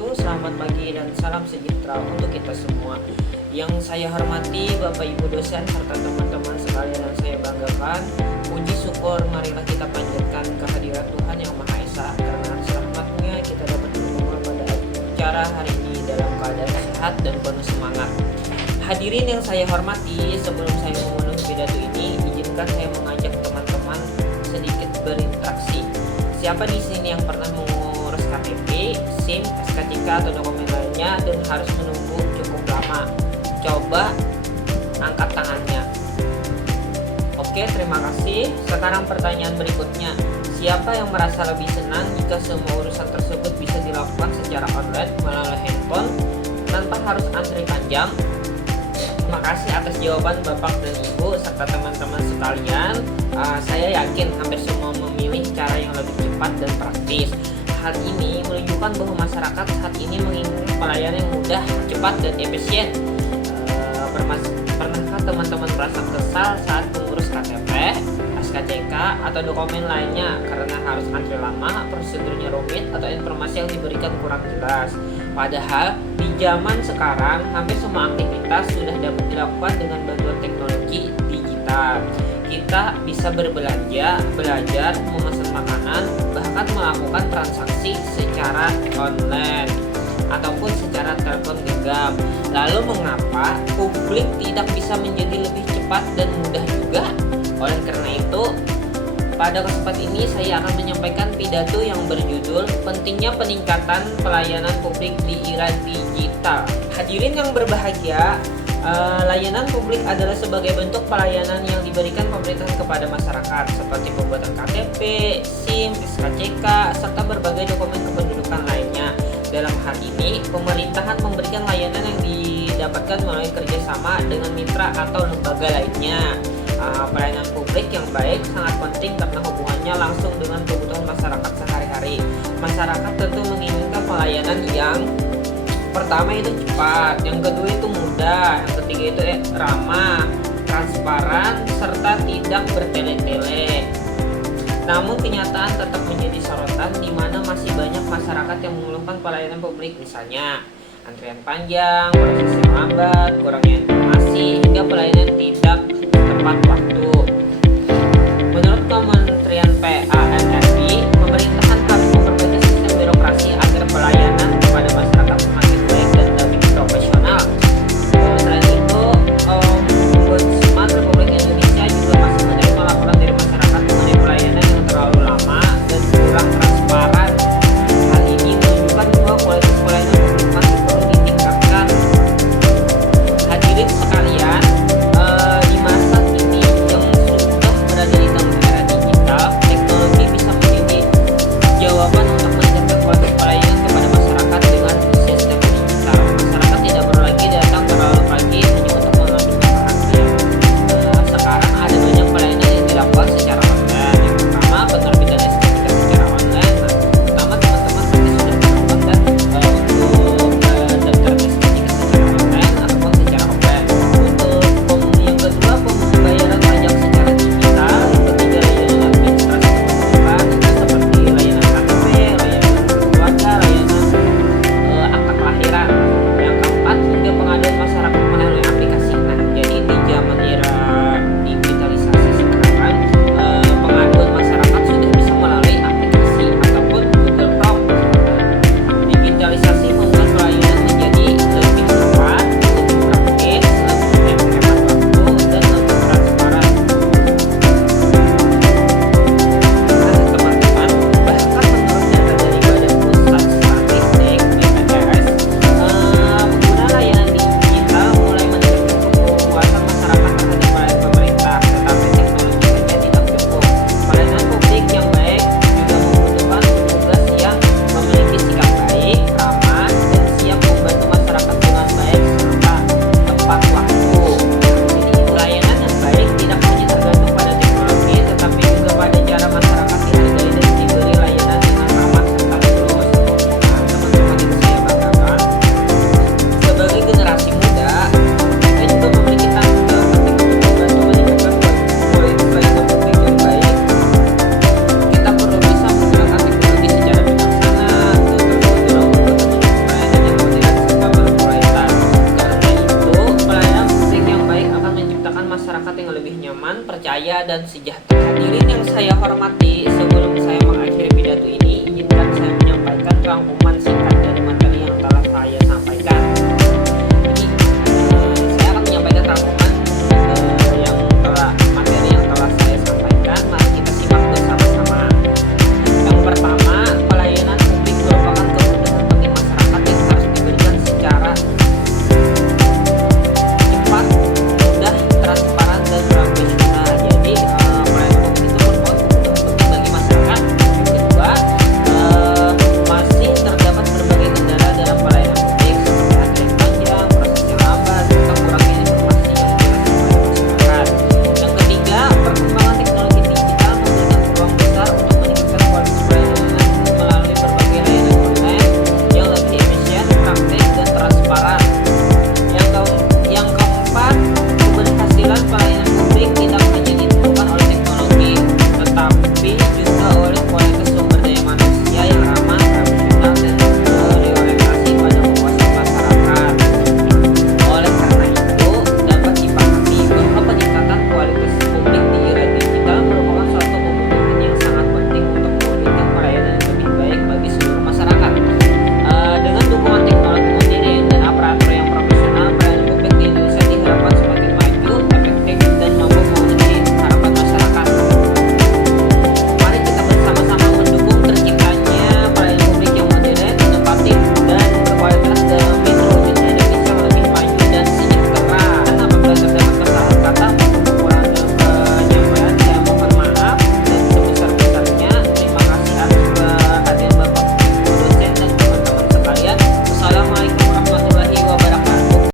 wabarakatuh. Selamat pagi dan salam sejahtera untuk kita semua. Yang saya hormati Bapak Ibu dosen serta teman-teman sekalian yang saya banggakan. Puji syukur marilah kita panjatkan kehadirat Tuhan Yang Maha Esa, karena atas rahmat-Nya kita dapat berkumpul pada acara hari ini dalam keadaan sehat dan penuh semangat. Hadirin yang saya hormati, sebelum saya memenuhi pidato ini, izinkan saya mengajak teman-teman sedikit berinteraksi. Siapa di sini yang pernah mengurus KTP, SIM, SKCK atau dokumen lainnya dan harus menunggu cukup lama? Coba angkat tangannya. Oke, terima kasih. Sekarang pertanyaan berikutnya. Siapa yang merasa lebih senang jika semua urusan tersebut bisa dilakukan secara online melalui handphone tanpa harus antri panjang? Terima kasih atas jawaban Bapak dan Ibu serta teman-teman sekalian. Saya yakin hampir semua memilih cara yang lebih cepat dan praktis. Hal ini menunjukkan bahwa masyarakat saat ini menginginkan pelayanan yang mudah, cepat, dan efisien. Pernahkah teman-teman merasa kesal saat mengurus KTP, SKCK, atau dokumen lainnya karena harus antri lama, prosedurnya rumit, atau informasi yang diberikan kurang jelas? Padahal di zaman sekarang hampir semua aktivitas sudah dapat dilakukan dengan bantuan teknologi digital. Kita bisa berbelanja, belajar, memesan makanan, bahkan melakukan transaksi secara online ataupun secara telepon genggam. Lalu mengapa publik tidak bisa menjadi lebih cepat dan mudah juga? Oleh karena itu, pada kesempatan ini saya akan menyampaikan pidato yang berjudul Pentingnya Peningkatan Pelayanan Publik di Era Digital. Hadirin yang berbahagia, layanan publik adalah sebagai bentuk pelayanan yang diberikan pemerintah kepada masyarakat seperti pembuatan KTP, SIM, SKCK, serta berbagai dokumen kependudukan lainnya. Dalam hal ini, pemerintahan memberikan layanan yang didapatkan melalui kerjasama dengan mitra atau lembaga lainnya. Pelayanan publik yang baik sangat penting karena hubungannya langsung dengan kebutuhan masyarakat sehari-hari. Masyarakat tentu menginginkan pelayanan yang pertama itu cepat, yang kedua itu mudah, yang ketiga itu ramah, transparan, serta tidak bertele-tele. Namun kenyataan tetap menjadi sorotan di mana masih banyak masyarakat yang mengeluhkan pelayanan publik, misalnya antrian panjang, proses lambat, kurangnya informasi, hingga pelayanan tidak tepat waktu. Menurut Kementerian PANRB, pemerintahan harus memperbaiki sistem birokrasi agar pelayanan kepada masyarakat semakin baik dan lebih profesional. Selain itu, Ombudsman Republik Indonesia juga masih menerima laporan dari masyarakat mengenai pelayanan yang terlalu lama dan kurang transparan. Hal ini menunjukkan bahwa kualitas pelayanan publik masih perlu ditingkatkan. Hadirin sekalian, di masa kini yang sudah berada di tengah era digital, teknologi bisa menjadi jawaban untuk meningkatkan kualitas pelayanan kepada masyarakat jaya dan sejahtera. Hadirin yang saya hormati, sebelum saya mengakhiri pidato ini, izinkan saya menyampaikan rangkuman